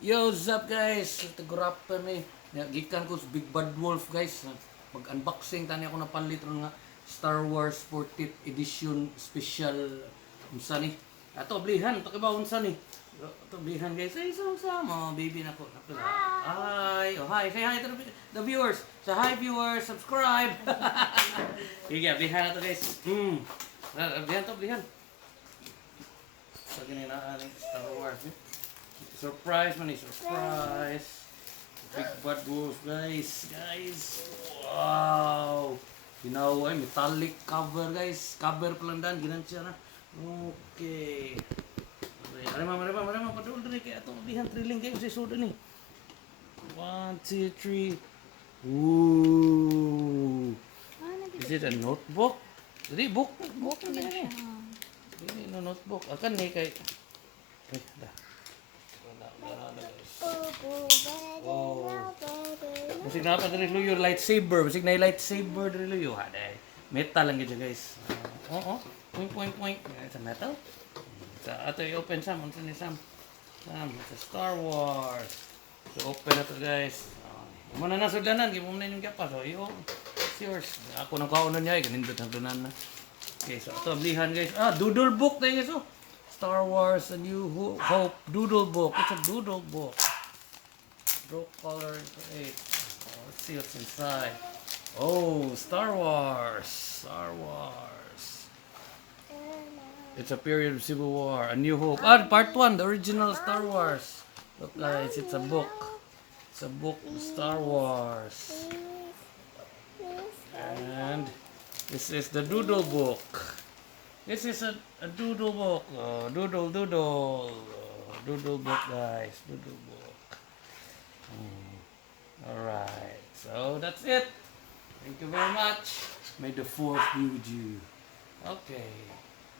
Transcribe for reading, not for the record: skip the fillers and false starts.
Yo, what's up guys? Ito grapper ni. Gikan ko sa Big Bad Wolf guys. Mag-unboxing tani ako napalit ron nga Star Wars 40th edition special unsa ni. Ato blihan, to kibaw unsa ni. Ato blihan guys. Ay sama baby nako. Hi. Oh, hi. Say hi to the viewers. Say hi viewers, subscribe. Iya, blihan ato guys. Blihan to blihan. Sa ginina ani Star Wars. Surprise man surprise. Big Bad Wolf guys. Wow. Ginawa ay metallic cover guys. Cover pelandan ginan siya na. Okay. Marima padul diri kay ato bihan thrilling kay si sudo ni. 1 2 3. Ooh. Is it a notebook? Dili book na ni. Ini no notebook. Akan ni kay dah. Wow. Basig na pa diri luyo lightsaber, basig na lightsaber diri luyo ha dai. Metal lang gyud guys. Oo. Point. Sa metal. Sa ato i-open sam unsa ni sam. Sa Star Wars. So open na to guys. Muna na sudanan, gi mo na yung gapa. So iyo. It's yours. Ako nang kaunon niya, ganindot ang dunan na. Okay, so ato blihan guys. Doodle book tayo guys. Star Wars A New Hope doodle book. It's a doodle book. Draw color 8. Let's see what's inside. Oh, Star Wars. It's a period of Civil War. A New Hope. Part 1, the original Star Wars. Look guys, it's a book. It's a book of Star Wars. And this is the doodle book. This is a doodle book. Doodle. Doodle book, guys. Doodle book. Alright. So, that's it. Thank you very much. May the force be with you. Okay.